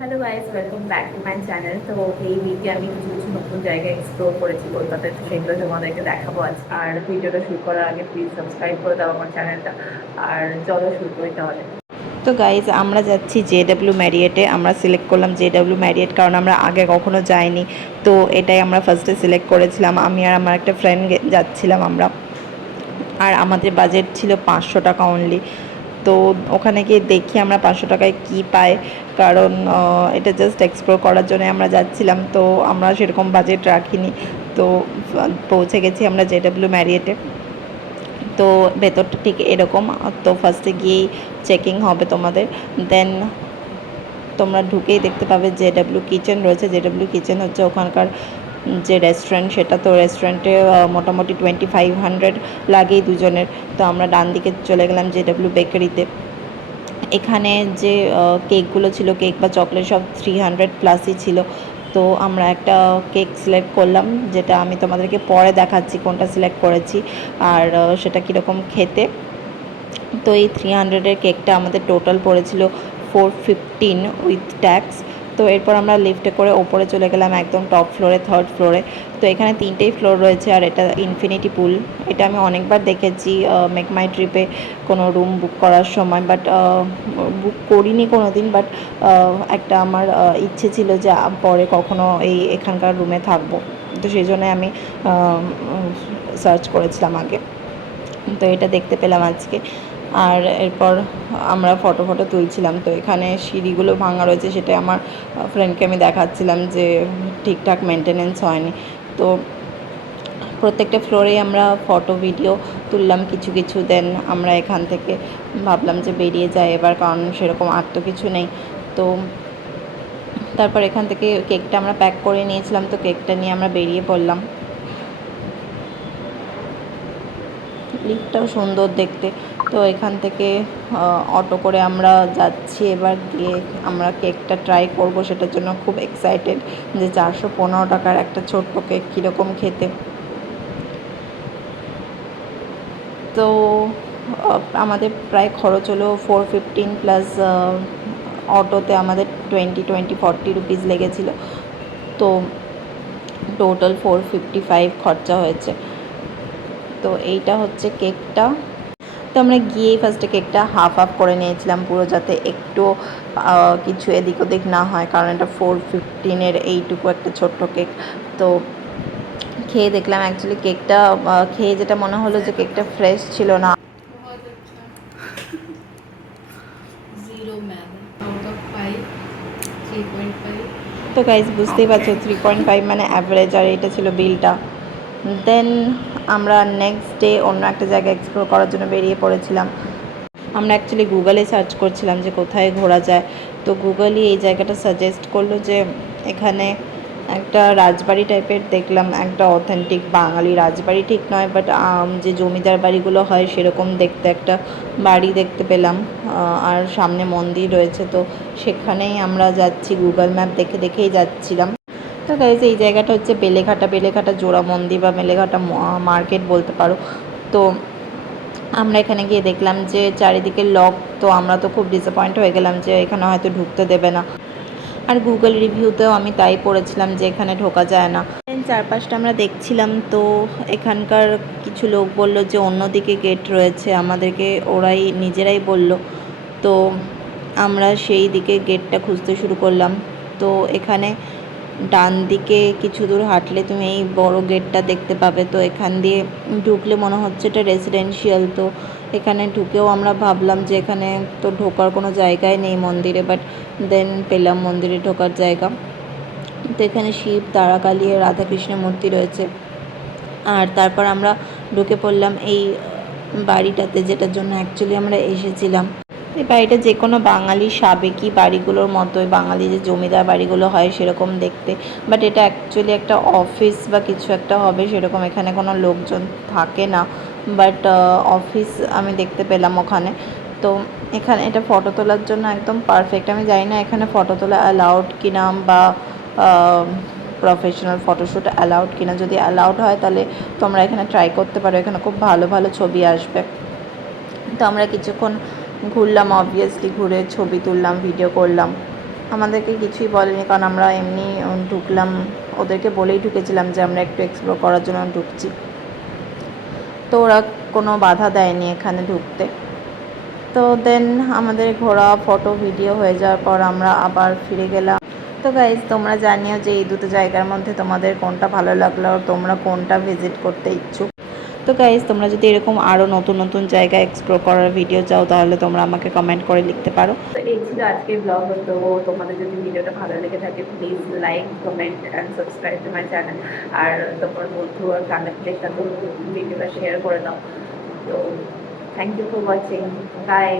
Hello guys, welcome back to my channel. তো এই উইকে আমি কিছু কিছু নতুন জায়গা এক্সপ্লোর করেছি কলকাতায়, তো সেগুলো তোমাদেরকে দেখাবো আজ। আর ভিডিওটা শুরু করার আগে প্লিজ সাবস্ক্রাইব করে দাও আমার চ্যানেলটা। আর চলো শুরু করি তাহলে। তো গাইজ, আমরা যাচ্ছি JW ম্যারিয়েটে। আমরা সিলেক্ট করলাম JW ম্যারিয়েট কারণ আমরা আগে কখনো যাইনি। তো এটাই আমরা ফার্স্টে সিলেক্ট করেছিলাম। আমি আর আমার একটা ফ্রেন্ড যাচ্ছিলাম আমরা। আর আমাদের বাজেট ছিল 500 টাকা অনলি। তো ওখানে গিয়ে দেখি আমরা 500 টাকায় কী পাই, কারণ এটা জাস্ট এক্সপ্লোর করার জন্য আমরা যাচ্ছিলাম। তো আমরা সেরকম বাজেট রাখিনি। তো পৌঁছে গেছি আমরা JW ম্যারিয়েটে। তো ভেতরটা ঠিক এরকম। তো ফার্স্টে গিয়েই চেকিং হবে তোমাদের, দেন তোমরা ঢুকেই দেখতে পাবে JW কিচেন রয়েছে। JW কিচেন হচ্ছে ওখানকার যে রেস্টুরেন্ট, সেটা তো রেস্টুরেন্টে মোটামুটি 2500 লাগেই দুজনের। তো আমরা ডান দিকে চলে গেলাম JW বেকারিতে। এখানে যে কেকগুলো ছিল, কেক বা চকলেট সব 300 প্লাসই ছিল। তো আমরা একটা কেক সিলেক্ট করলাম, যেটা আমি তোমাদেরকে পরে দেখাচ্ছি কোনটা সিলেক্ট করেছি আর সেটা কীরকম খেতে। তো এই 300-এর কেকটা আমাদের টোটাল পড়েছিল 415 উইথ ট্যাক্স। তো এরপর আমরা লিফটে করে ওপরে চলে গেলাম একদম টপ ফ্লোরে, 3rd ফ্লোরে। তো এখানে 3টেই ফ্লোর রয়েছে আর এটা ইনফিনিটি পুল। এটা আমি অনেকবার দেখেছি মেক মাই ট্রিপে কোনো রুম বুক করার সময়, বাট বুক করিনি কোনো দিন। বাট একটা আমার ইচ্ছে ছিল যে পরে কখনো এখানকার রুমে থাকবো। তো সেই জন্যে আমি সার্চ করেছিলাম আগে। তো এটা দেখতে পেলাম আজকে। আর এরপর আমরা ফটো তুলছিলাম। তো এখানে সিঁড়িগুলো ভাঙা রয়েছে, সেটা আমার ফ্রেন্ডকে আমি দেখাচ্ছিলাম যে ঠিকঠাক মেনটেনেন্স হয়নি। তো প্রত্যেকটা ফ্লোরেই আমরা ফটো ভিডিও তুললাম কিছু কিছু। দেন আমরা এখান থেকে ভাবলাম যে বেরিয়ে যাই এবার, কারণ সেরকম আর তো কিছু নেই। তো তারপর এখান থেকে কেকটা আমরা প্যাক করে নিয়েছিলাম। তো কেকটা নিয়ে আমরা বেরিয়ে পড়লাম। লিফটটাও সুন্দর দেখতে। তো এখান থেকে অটো করে আমরা যাচ্ছি। এবার গিয়ে আমরা কেকটা ট্রাই করব, সেটার জন্য খুব এক্সাইটেড যে 415 টাকার একটা ছোট্ট কেক কীরকম খেতে। তো আমাদের প্রায় খরচ হলো 415 প্লাস অটোতে আমাদের 20-40 রুপিস লেগেছিলো। তো টোটাল 455 খরচা হয়েছে। তো এইটা হচ্ছে কেকটা। তো আমরা গিয়েই ফার্স্টে কেকটা হাফ করে নিয়েছিলাম পুরো, যাতে একটু কিছু এদিক ওদিক না হয়, কারণ এটা 415-এর এইটুকু একটা ছোট্ট কেক। তো খেয়ে দেখলাম, অ্যাকচুয়ালি কেকটা খেয়ে যেটা মনে হলো যে কেকটা ফ্রেশ ছিল না। তো গাইজ বুঝতেই পারছো 3.5 মানে অ্যাভারেজ, আর এটা ছিল বিলটা। দেন আমরা নেক্সট ডে অন্য একটা জায়গা এক্সপ্লোর করার জন্য বেরিয়ে পড়েছিলাম। আমরা অ্যাকচুয়ালি গুগলে সার্চ করছিলাম যে কোথায় ঘোরা যায়। তো গুগলই এই জায়গাটা সাজেস্ট করলো যে এখানে একটা রাজবাড়ি টাইপের দেখলাম, একটা অথেন্টিক বাঙালি রাজবাড়ি ঠিক নয়, বাট যে জমিদার বাড়িগুলো হয় সেরকম দেখতে একটা বাড়ি দেখতে পেলাম। আর সামনে মন্দির রয়েছে। তো সেখানেই আমরা যাচ্ছি, গুগল ম্যাপ দেখেই যাচ্ছিলাম। তো গাইজ, এই জায়গাটা হচ্ছে বেলেঘাটা জোড়া মন্দির বা বেলেঘাটা মার্কেট বলতে পারো। তো আমরা এখানে গিয়ে দেখলাম যে চারিদিকে লক। তো আমরা তো খুব ডিসঅ্যাপয়েন্ট হয়ে গেলাম যে এখানে হয়তো ঢুকতে দেবে না। আর গুগল রিভিউতেও আমি তাই পড়েছিলাম যে এখানে ঢোকা যায় না। চারপাশটা আমরা দেখছিলাম। তো এখানকার কিছু লোক বলল যে অন্যদিকে গেট রয়েছে, আমাদেরকে ওরাই নিজেরাই বলল। তো আমরা সেই দিকে গেটটা খুঁজতে শুরু করলাম। তো এখানে ডান দিকে কিছু দূর হাঁটলে তুমি এই বড় গেটটা দেখতে পাবে। তো এখান দিয়ে ঢুকলে মনে হচ্ছে এটা রেসিডেন্সিয়াল। তো এখানে ঢুকেও আমরা ভাবলাম যে এখানে তো ঢোকার কোনো জায়গায় নেই মন্দিরে, বাট দেন পেলাম মন্দিরে ঢোকার জায়গা। তো এখানে শিব, তারাকালী, রাধাকৃষ্ণের মূর্তি রয়েছে। আর তারপর আমরা ঢুকে পড়লাম এই বাড়িটাতে, যেটার জন্য অ্যাকচুয়ালি আমরা এসেছিলাম। এই বাড়িটা যে কোনো বাঙালি সাবেকি বাড়িগুলোর মতোই, বাঙালি যে জমিদার বাড়িগুলো হয় সেরকম দেখতে। বাট এটা অ্যাকচুয়ালি একটা অফিস বা কিছু একটা হবে সেরকম। এখানে কোনো লোকজন থাকে না, বাট অফিস আমি দেখতে পেলাম ওখানে। তো এখানে এটা ফটো তোলার জন্য একদম পারফেক্ট। আমি জানি না এখানে ফটো তোলা অ্যালাউড কিনা বা প্রফেশনাল ফটোশ্যুট অ্যালাউড কিনা। যদি অ্যালাউড হয় তাহলে তোমরা এখানে ট্রাই করতে পারো, এখানে খুব ভালো ভালো ছবি আসবে। তো আমরা কিছুক্ষণ ঘুরলাম, অবভিয়াসলি ঘুরে ছবি তুললাম, ভিডিও করলাম। আমাদেরকে কিছুই বলেনি, কারণ আমরা এমনি ঢুকলাম, ওদেরকে বলেই ঢুকেছিলাম যে আমরা একটু এক্সপ্লোর করার জন্য ঢুকছি। তো ওরা কোনো বাধা দেয়নি এখানে ঢুকতে। তো দেন আমাদের ঘোরা, ফটো, ভিডিও হয়ে যাওয়ার পর আমরা আবার ফিরে গেলাম। তো গাইজ, তোমরা জানিও যে এই দুটো জায়গার মধ্যে তোমাদের কোনটা ভালো লাগলো, আর তোমরা কোনটা ভিজিট করতে ইচ্ছুক। তো গাইজ, তোমরা যদি এরকম আরও নতুন নতুন জায়গা এক্সপ্লোর করার ভিডিও চাও, তাহলে তোমরা আমাকে কমেন্ট করে লিখতে পারো। তো এই ছিল আজকের ব্লগ। তো তোমাদের যদি ভিডিওটা ভালো লেগে থাকে, please like, comment and subscribe to my channel. আর তোমার বন্ধু আর ফ্যামিলির সাথে ভিডিওটা শেয়ার করে দাও। তো thank you for watching. By.